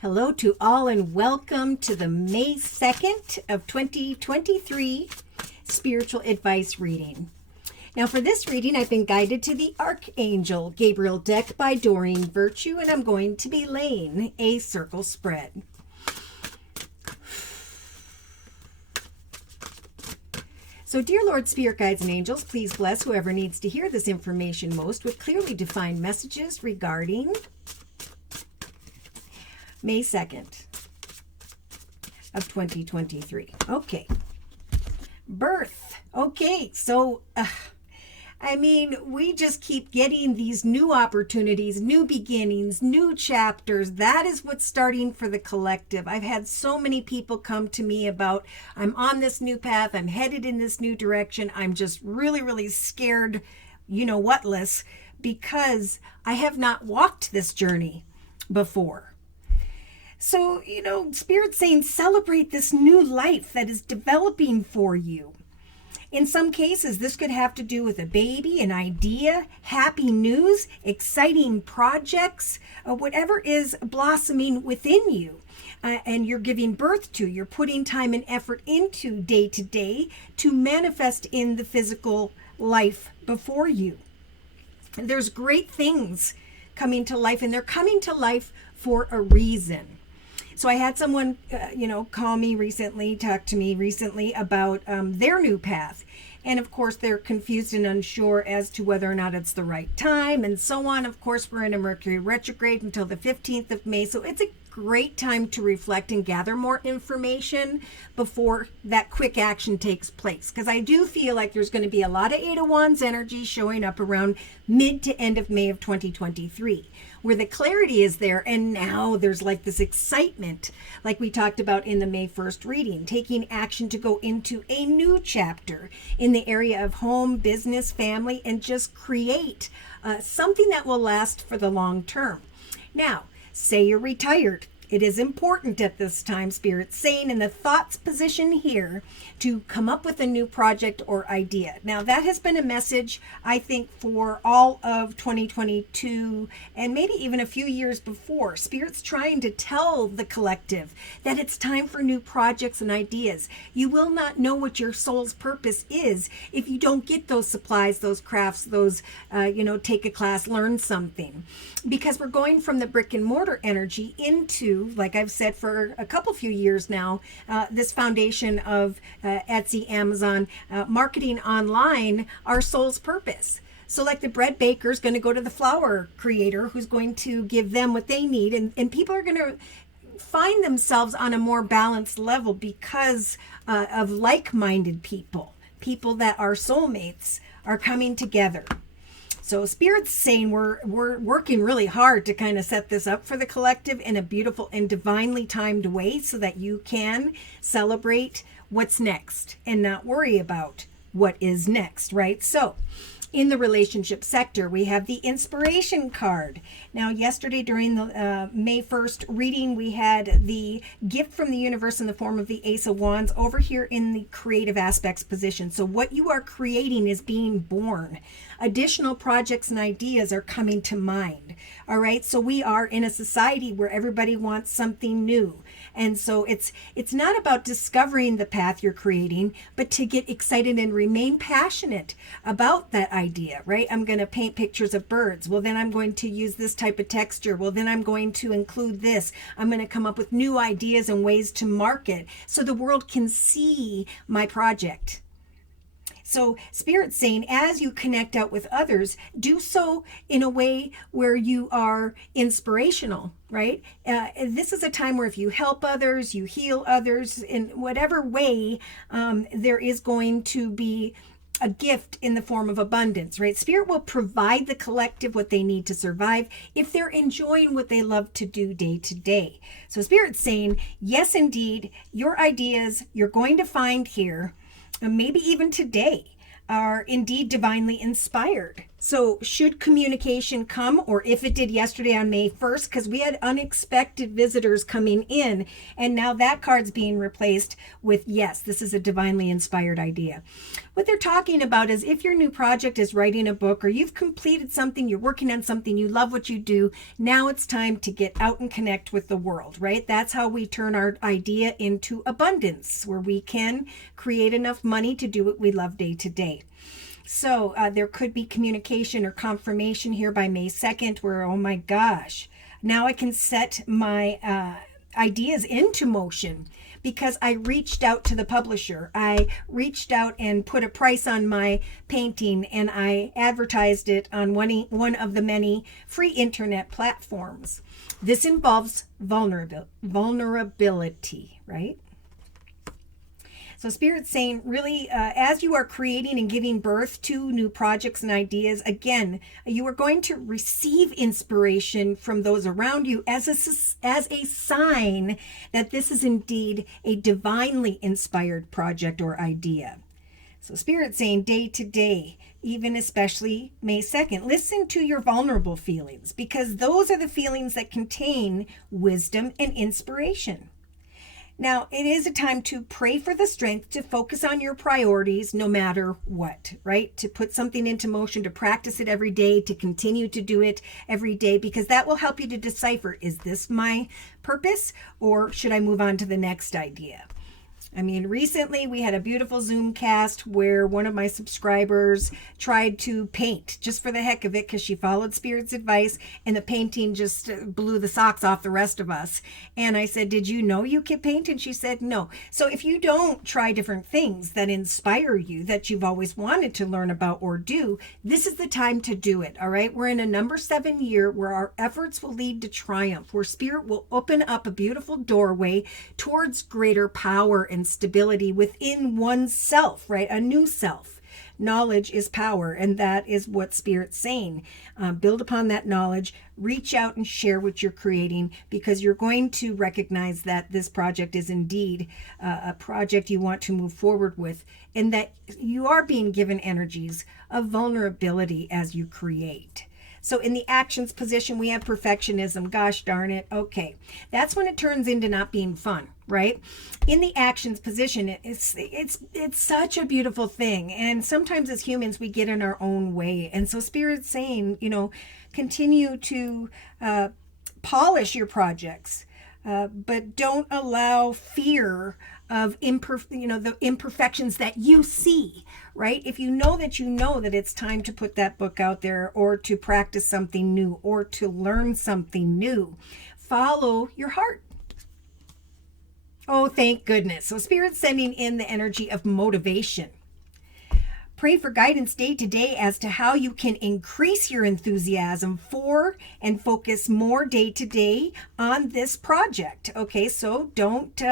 Hello to all and welcome to the May 2nd of 2023 spiritual advice reading. Now for this reading, I've been guided to the Archangel Gabriel deck by Doreen Virtue, and I'm going to be laying a circle spread. So dear Lord, Spirit Guides and Angels, please bless whoever needs to hear this information most with clearly defined messages regarding May 2nd of 2023. Okay. Birth. Okay. So, we just keep getting these new opportunities, new beginnings, new chapters. That is what's starting for the collective. I've had so many people come to me about, I'm on this new path. I'm headed in this new direction. I'm just really, really scared, whatless, because I have not walked this journey before. So, Spirit's saying celebrate this new life that is developing for you. In some cases, this could have to do with a baby, an idea, happy news, exciting projects, whatever is blossoming within you and you're giving birth to. You're putting time and effort into day to day to manifest in the physical life before you. There's great things coming to life, and they're coming to life for a reason. So I had someone, call me recently, talk to me recently about their new path. And of course, they're confused and unsure as to whether or not it's the right time and so on. Of course, we're in a Mercury retrograde until the 15th of May. So it's a great time to reflect and gather more information before that quick action takes place. Because I do feel like there's going to be a lot of Eight of Wands energy showing up around mid to end of May of 2023. Where the clarity is there, and now there's like this excitement, like we talked about in the May 1st reading, taking action to go into a new chapter in the area of home, business, family, and just create something that will last for the long term. Now, say you're retired. It is important at this time, Spirit's saying, in the thoughts position here, to come up with a new project or idea. Now, that has been a message, I think, for all of 2022 and maybe even a few years before. Spirit's trying to tell the collective that it's time for new projects and ideas. You will not know what your soul's purpose is if you don't get those supplies, those crafts, those, take a class, learn something. Because we're going from the brick and mortar energy into, like I've said for a few years now, this foundation of Etsy, Amazon, marketing online, our soul's purpose. So like the bread baker is going to go to the flour creator who's going to give them what they need. And people are going to find themselves on a more balanced level because of like-minded people that are soulmates are coming together. So Spirit's saying we're working really hard to kind of set this up for the collective in a beautiful and divinely timed way so that you can celebrate what's next and not worry about what is next, right? So in the relationship sector, we have the inspiration card. Now, yesterday during the May 1st reading, we had the gift from the universe in the form of the Ace of Wands over here in the creative aspects position. So what you are creating is being born. Additional projects and ideas are coming to mind. All right. So we are in a society where everybody wants something new. And so it's not about discovering the path you're creating, but to get excited and remain passionate about that idea, right? I'm going to paint pictures of birds. Well, then I'm going to use this type of texture. Well, then I'm going to include this. I'm going to come up with new ideas and ways to market so the world can see my project. So Spirit's saying, as you connect out with others, do so in a way where you are inspirational, right? This is a time where if you help others, you heal others in whatever way, there is going to be a gift in the form of abundance, right? Spirit will provide the collective what they need to survive if they're enjoying what they love to do day to day. So Spirit's saying, yes, indeed, your ideas you're going to find here, maybe even today, are indeed divinely inspired. So should communication come, or if it did yesterday on May 1st, because we had unexpected visitors coming in, and now that card's being replaced with, yes, this is a divinely inspired idea. What they're talking about is if your new project is writing a book, or you've completed something, you're working on something, you love what you do, now it's time to get out and connect with the world, right? That's how we turn our idea into abundance, where we can create enough money to do what we love day to day. So there could be communication or confirmation here by May 2nd where, oh my gosh, now I can set my ideas into motion because I reached out to the publisher. I reached out and put a price on my painting, and I advertised it on one of the many free internet platforms. This involves vulnerability, right? So Spirit's saying, really, as you are creating and giving birth to new projects and ideas, again, you are going to receive inspiration from those around you as a sign that this is indeed a divinely inspired project or idea. So Spirit's saying day to day, even especially May 2nd, listen to your vulnerable feelings, because those are the feelings that contain wisdom and inspiration. Now, it is a time to pray for the strength to focus on your priorities no matter what, right? To put something into motion, to practice it every day, to continue to do it every day, because that will help you to decipher, is this my purpose, or should I move on to the next idea? I mean, recently we had a beautiful Zoom cast where one of my subscribers tried to paint just for the heck of it because she followed Spirit's advice, and the painting just blew the socks off the rest of us. And I said, did you know you could paint? And she said, no. So if you don't try different things that inspire you, that you've always wanted to learn about or do, this is the time to do it, all right? We're in a number 7 year where our efforts will lead to triumph, where Spirit will open up a beautiful doorway towards greater power and stability within oneself, right? A new self. Knowledge is power, and that is what Spirit's saying. Build upon that knowledge, reach out and share what you're creating, because you're going to recognize that this project is indeed a project you want to move forward with, and that you are being given energies of vulnerability as you create. So in the actions position, we have perfectionism. Gosh darn it. Okay. That's when it turns into not being fun, right? In the actions position, it's such a beautiful thing. And sometimes as humans, we get in our own way. And so Spirit's saying, continue to polish your projects, but don't allow fear of the imperfections that you see, right? If you know that it's time to put that book out there, or to practice something new, or to learn something new, follow your heart. Oh, thank goodness. So Spirit's sending in the energy of motivation. Pray for guidance day to day as to how you can increase your enthusiasm for and focus more day to day on this project. Okay, so don't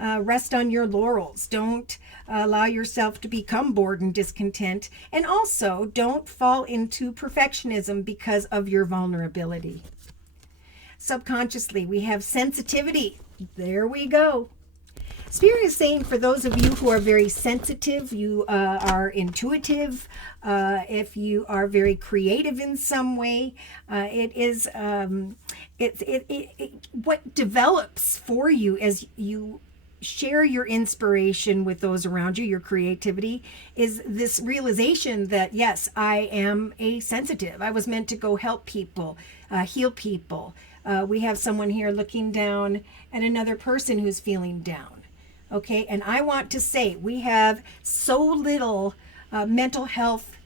rest on your laurels. Don't allow yourself to become bored and discontent. And also, don't fall into perfectionism because of your vulnerability. Subconsciously, we have sensitivity. There we go. Spirit is saying, for those of you who are very sensitive, you are intuitive, if you are very creative in some way, what develops for you as you share your inspiration with those around you, your creativity, is this realization that, yes, I am a sensitive. I was meant to go help people, heal people. We have someone here looking down at another person who's feeling down. Okay, and I want to say we have so little mental health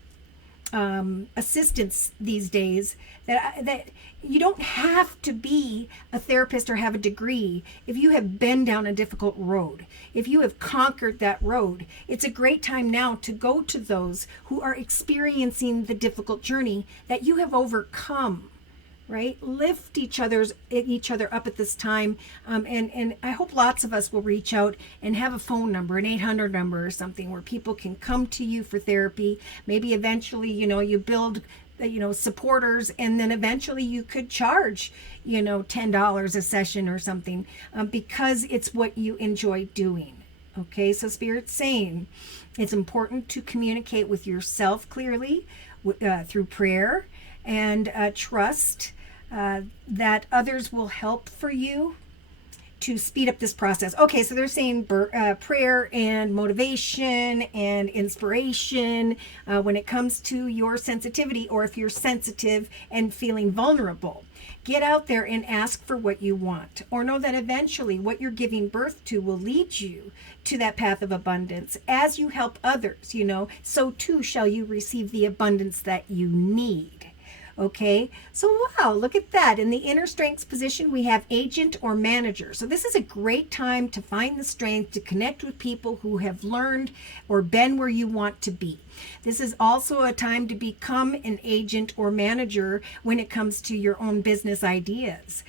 assistance these days that you don't have to be a therapist or have a degree if you have been down a difficult road. If you have conquered that road, it's a great time now to go to those who are experiencing the difficult journey that you have overcome. Right? Lift each other up at this time. And I hope lots of us will reach out and have a phone number, an 800 number or something, where people can come to you for therapy. Maybe eventually, you build, supporters, and then eventually you could charge, $10 a session or something, because it's what you enjoy doing. Okay, so Spirit's saying it's important to communicate with yourself clearly, through prayer and trust that others will help for you to speed up this process. Okay, so they're saying prayer and motivation and inspiration when it comes to your sensitivity, or if you're sensitive and feeling vulnerable. Get out there and ask for what you want, or know that eventually what you're giving birth to will lead you to that path of abundance. As you help others, so too shall you receive the abundance that you need. Okay, so wow, look at that. In the inner strengths position, we have agent or manager. So this is a great time to find the strength to connect with people who have learned or been where you want to be. This is also a time to become an agent or manager when it comes to your own business ideas.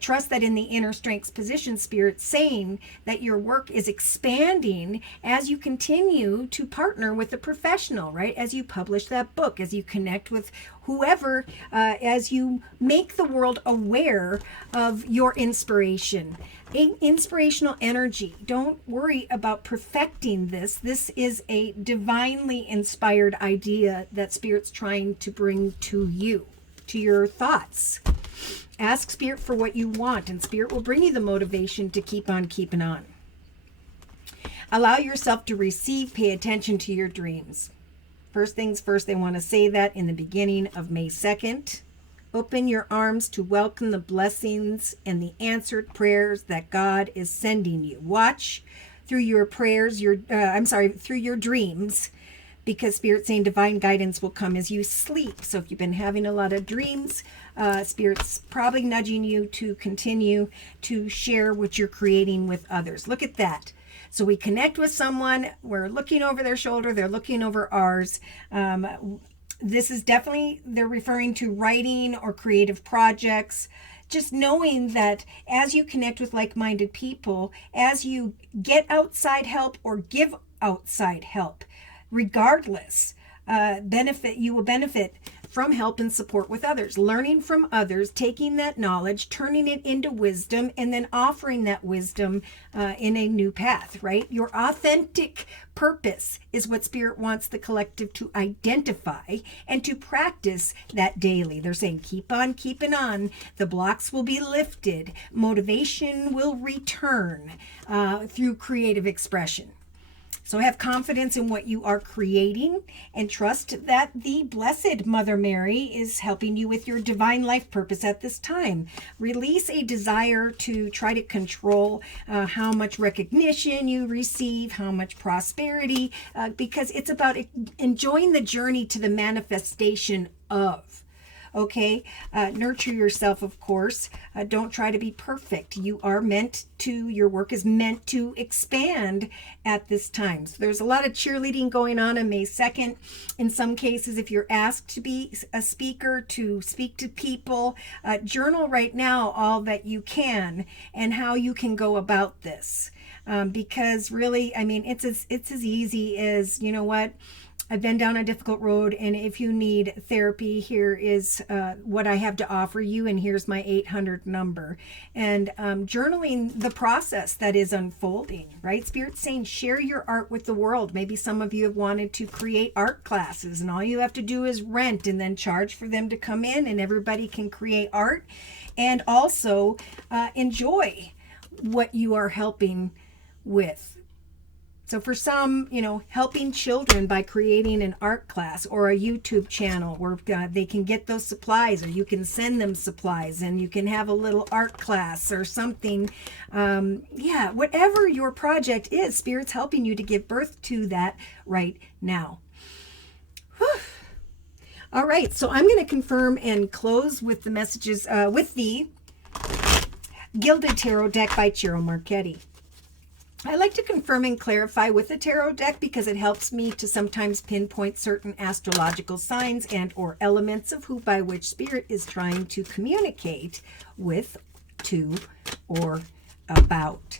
Trust that in the inner strengths position, Spirit's saying that your work is expanding as you continue to partner with a professional, right? As you publish that book, as you connect with whoever, as you make the world aware of your inspiration. Inspirational energy. Don't worry about perfecting this. This is a divinely inspired idea that Spirit's trying to bring to you, to your thoughts. Ask Spirit for what you want, and Spirit will bring you the motivation to keep on keeping on. Allow yourself to receive, pay attention to your dreams. First things first, they want to say that in the beginning of May 2nd. Open your arms to welcome the blessings and the answered prayers that God is sending you. Watch through your prayers, through your dreams, because Spirit's saying divine guidance will come as you sleep. So if you've been having a lot of dreams, Spirit's probably nudging you to continue to share what you're creating with others. Look at that. So we connect with someone, we're looking over their shoulder, they're looking over ours. This is definitely, they're referring to writing or creative projects. Just knowing that as you connect with like-minded people, as you get outside help or give outside help, regardless, you will benefit from help and support with others, learning from others, taking that knowledge, turning it into wisdom, and then offering that wisdom in a new path, right? Your authentic purpose is what Spirit wants the collective to identify and to practice that daily. They're saying, keep on keeping on. The blocks will be lifted. Motivation will return through creative expression. So have confidence in what you are creating and trust that the Blessed Mother Mary is helping you with your divine life purpose at this time. Release a desire to try to control how much recognition you receive, how much prosperity, because it's about enjoying the journey to the manifestation of. Okay, nurture yourself, of course. Don't try to be perfect. Your work is meant to expand at this time. So there's a lot of cheerleading going on May 2nd. In some cases, if you're asked to be a speaker, to speak to people, journal right now all that you can and how you can go about this. Because really, it's as easy as, you know what? I've been down a difficult road, and if you need therapy, here is what I have to offer you, and here's my 800 number. And journaling the process that is unfolding, right? Spirit's saying share your art with the world. Maybe some of you have wanted to create art classes, and all you have to do is rent and then charge for them to come in, and everybody can create art and also enjoy what you are helping with. So for some, helping children by creating an art class or a YouTube channel where they can get those supplies, or you can send them supplies and you can have a little art class or something. Whatever your project is, Spirit's helping you to give birth to that right now. Whew. All right, so I'm going to confirm and close with the messages with the Gilded Tarot deck by Ciro Marchetti. I like to confirm and clarify with the tarot deck because it helps me to sometimes pinpoint certain astrological signs and or elements of who by which Spirit is trying to communicate with, to, or about.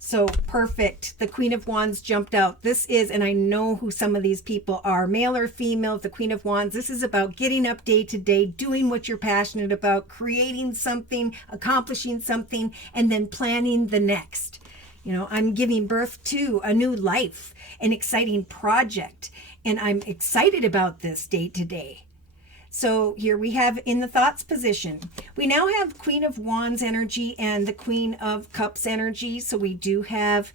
So perfect. The Queen of Wands jumped out. This is, and I know who some of these people are, male or female, the Queen of Wands. This is about getting up day to day, doing what you're passionate about, creating something, accomplishing something, and then planning the next. I'm giving birth to a new life, an exciting project, and I'm excited about this day to day. So here we have in the thoughts position. We now have Queen of Wands energy and the Queen of Cups energy. So we do have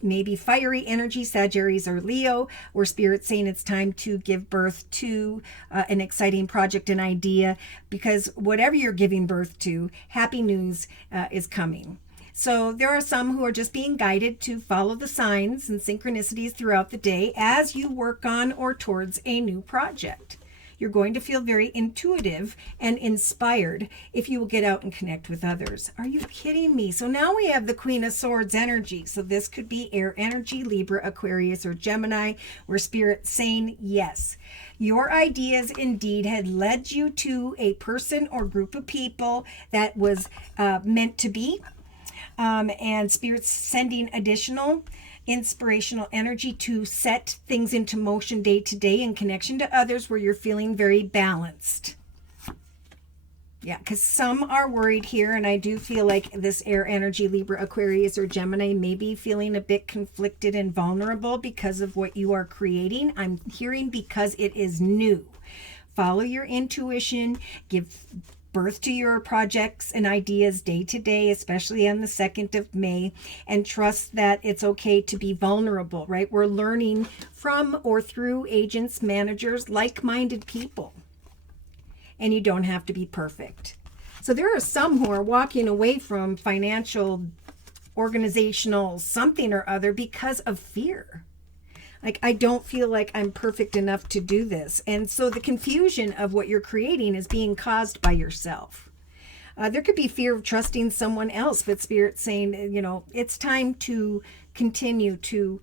maybe fiery energy, Sagittarius or Leo, where Spirit's saying it's time to give birth to an exciting project and idea, because whatever you're giving birth to, happy news is coming. So there are some who are just being guided to follow the signs and synchronicities throughout the day as you work on or towards a new project. You're going to feel very intuitive and inspired if you will get out and connect with others. Are you kidding me? So now we have the Queen of Swords energy. So this could be air energy, Libra, Aquarius, or Gemini, where Spirit's saying yes. Your ideas indeed had led you to a person or group of people that was meant to be. And Spirit's sending additional inspirational energy to set things into motion day to day in connection to others where you're feeling very balanced. Yeah, because some are worried here, and I do feel like this air energy, Libra, Aquarius, or Gemini, may be feeling a bit conflicted and vulnerable because of what you are creating. I'm hearing because it is new. Follow your intuition, give birth to your projects and ideas day to day, especially on the 2nd of May, and trust that it's okay to be vulnerable, right? We're learning from or through agents, managers, like-minded people, and you don't have to be perfect. So there are some who are walking away from financial, organizational, something or other because of fear. Like, I don't feel like I'm perfect enough to do this. And so the confusion of what you're creating is being caused by yourself. There could be fear of trusting someone else, but Spirit's saying, it's time to continue to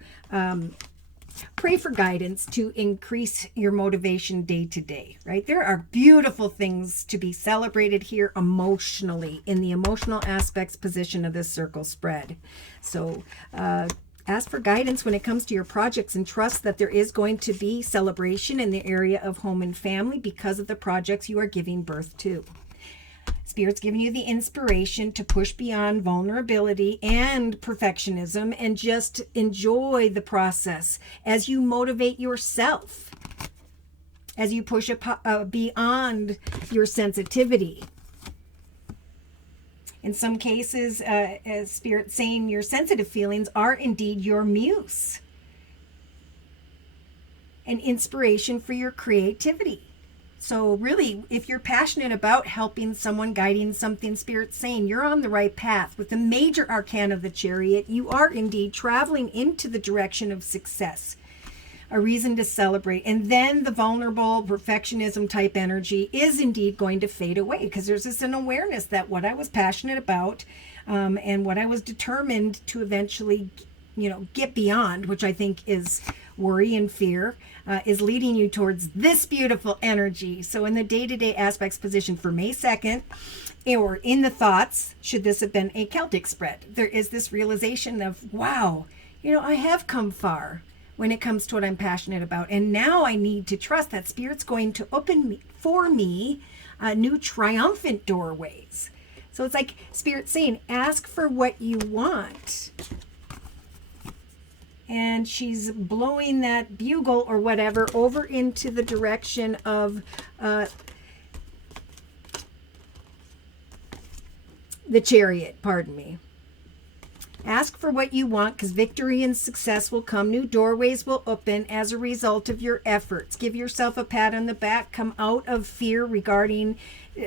pray for guidance to increase your motivation day to day, right? There are beautiful things to be celebrated here emotionally in the emotional aspects position of this circle spread. So, ask for guidance when it comes to your projects and trust that there is going to be celebration in the area of home and family because of the projects you are giving birth to. Spirit's giving you the inspiration to push beyond vulnerability and perfectionism and just enjoy the process as you motivate yourself, as you push beyond your sensitivity. In some cases, as Spirit's saying, your sensitive feelings are indeed your muse, an inspiration for your creativity. So really, if you're passionate about helping someone, guiding something, Spirit's saying you're on the right path. With the major arcana of the Chariot, you are indeed traveling into the direction of success, a reason to celebrate. And then the vulnerable perfectionism type energy is indeed going to fade away, because there's this an awareness that what I was passionate about and what I was determined to eventually get beyond, which I think is worry and fear, is leading you towards this beautiful energy. So in the day-to-day aspects position for May 2nd, or in the thoughts, should this have been a Celtic spread, there is this realization of, wow, I have come far when it comes to what I'm passionate about. And now I need to trust that Spirit's going to open for me new triumphant doorways. So it's like Spirit saying, ask for what you want. And she's blowing that bugle or whatever over into the direction of the Chariot, pardon me. Ask for what you want, because victory and success will come. New doorways will open as a result of your efforts. Give yourself a pat on the back. Come out of fear regarding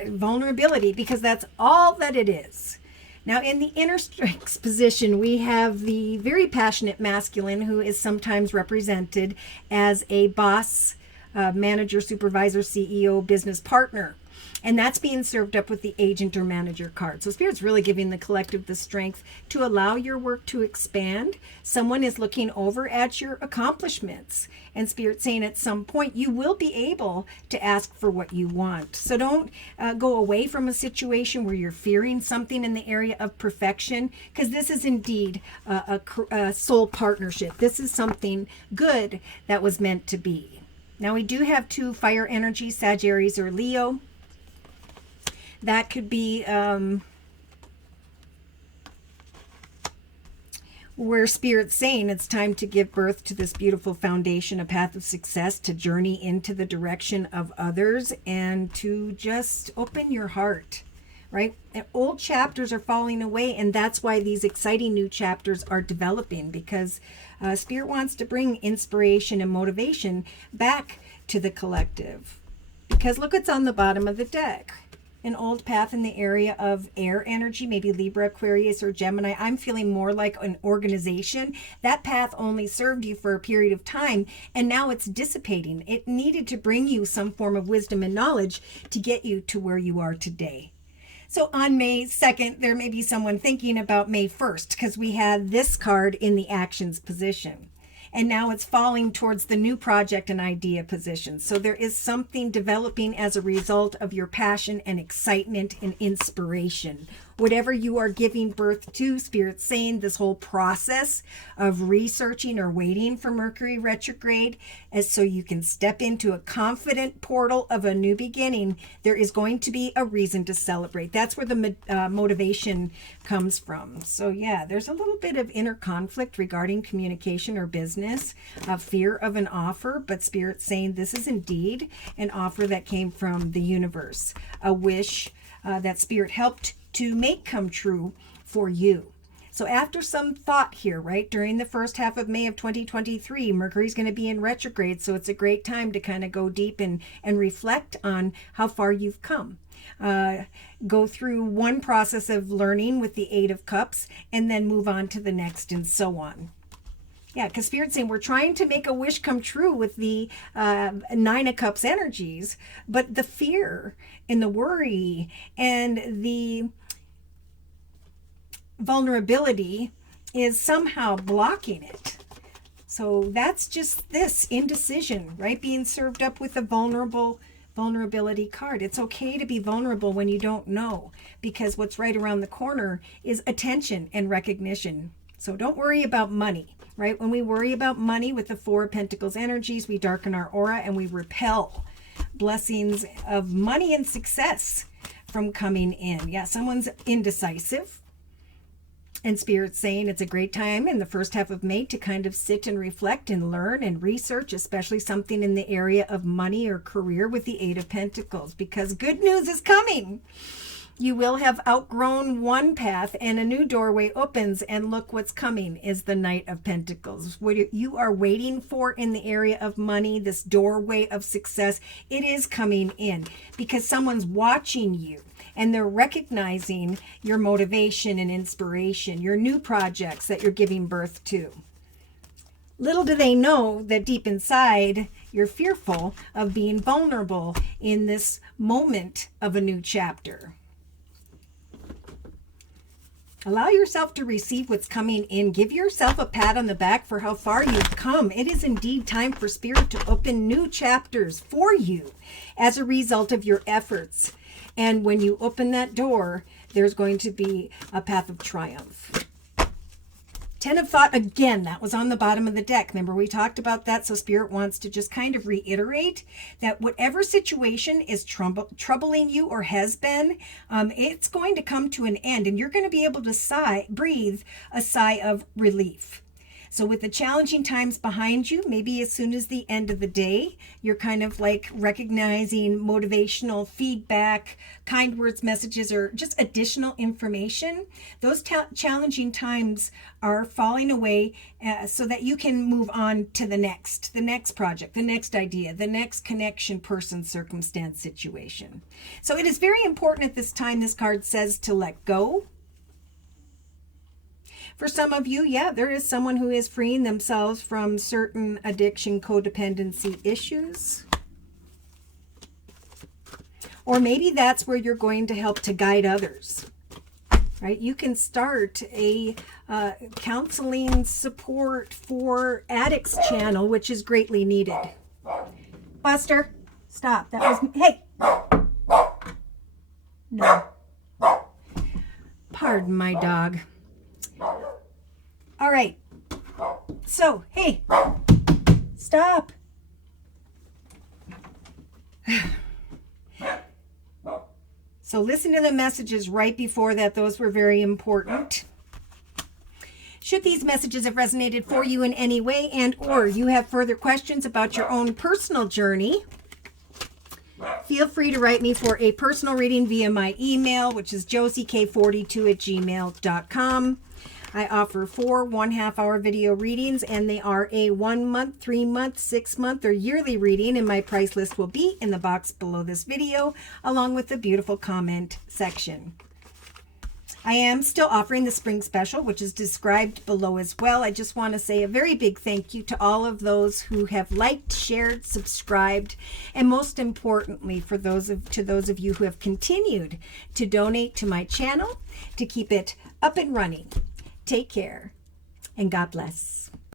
vulnerability, because that's all that it is. Now, in the inner strengths position, we have the very passionate masculine, who is sometimes represented as a boss, manager, supervisor, CEO, business partner. And that's being served up with the agent or manager card. So Spirit's really giving the collective the strength to allow your work to expand. Someone is looking over at your accomplishments. And Spirit's saying at some point you will be able to ask for what you want. So don't go away from a situation where you're fearing something in the area of perfection, because this is indeed a soul partnership. This is something good that was meant to be. Now we do have 2 fire energies, Sagittarius or Leo. That could be where Spirit's saying it's time to give birth to this beautiful foundation, a path of success, to journey into the direction of others, and to just open your heart, right? And old chapters are falling away, and that's why these exciting new chapters are developing, because Spirit wants to bring inspiration and motivation back to the collective. Because look what's on the bottom of the deck. An old path in the area of air energy, maybe Libra, Aquarius, or Gemini. I'm feeling more like an organization. That path only served you for a period of time, and now it's dissipating. It needed to bring you some form of wisdom and knowledge to get you to where you are today. So on May 2nd, there may be someone thinking about May 1st, because we had this card in the actions position. And now it's falling towards the new project and idea position. So there is something developing as a result of your passion and excitement and inspiration. Whatever you are giving birth to, Spirit's saying this whole process of researching or waiting for Mercury retrograde as so you can step into a confident portal of a new beginning, there is going to be a reason to celebrate. That's where the motivation comes from. So yeah, there's a little bit of inner conflict regarding communication or business, fear of an offer, but Spirit's saying this is indeed an offer that came from the universe, a wish that Spirit helped to make come true for you. So after some thought here, right, during the first half of May of 2023, Mercury's going to be in retrograde, so it's a great time to kind of go deep and reflect on how far you've come. Go through one process of learning with the Eight of Cups, and then move on to the next, and so on. Yeah, because Spirit's saying we're trying to make a wish come true with the Nine of Cups energies, but the fear and the worry and the vulnerability is somehow blocking it. So that's just this indecision, right? Being served up with a vulnerability card. It's okay to be vulnerable when you don't know, because what's right around the corner is attention and recognition. So don't worry about money, right? When we worry about money with the Four of Pentacles energies, we darken our aura and we repel blessings of money and success from coming in. Yeah, someone's indecisive. And Spirit's saying it's a great time in the first half of May to kind of sit and reflect and learn and research, especially something in the area of money or career with the Eight of Pentacles, because good news is coming. You will have outgrown one path and a new doorway opens, and look what's coming is the Knight of Pentacles. What you are waiting for in the area of money, this doorway of success, it is coming in because someone's watching you. And they're recognizing your motivation and inspiration, your new projects that you're giving birth to. Little do they know that deep inside, you're fearful of being vulnerable in this moment of a new chapter. Allow yourself to receive what's coming in. Give yourself a pat on the back for how far you've come. It is indeed time for Spirit to open new chapters for you as a result of your efforts. And when you open that door, there's going to be a path of triumph. Ten of Thought, again, that was on the bottom of the deck. Remember, we talked about that. So Spirit wants to just kind of reiterate that whatever situation is troubling you or has been, it's going to come to an end. And you're going to be able to breathe a sigh of relief. So with the challenging times behind you, maybe as soon as the end of the day, you're kind of like recognizing motivational feedback, kind words, messages, or just additional information. Those challenging times are falling away so that you can move on to the next project, the next idea, the next connection, person, circumstance, situation. So it is very important at this time, this card says, to let go. For some of you, yeah, there is someone who is freeing themselves from certain addiction, codependency issues. Or maybe that's where you're going to help to guide others, right? You can start a counseling support for addicts channel, which is greatly needed. Buster, stop. That was, hey. No. Pardon my dog. All right. So, hey, stop. So listen to the messages right before that. Those were very important. Should these messages have resonated for you in any way, and or you have further questions about your own personal journey, feel free to write me for a personal reading via my email, which is josiek42@gmail.com. I offer 4 1/2-hour video readings, and they are a 1 month, 3 month, 6 month, or yearly reading, and my price list will be in the box below this video, along with the beautiful comment section. I am still offering the spring special, which is described below as well. I just want to say a very big thank you to all of those who have liked, shared, subscribed, and most importantly, to those of you who have continued to donate to my channel to keep it up and running. Take care, and God bless.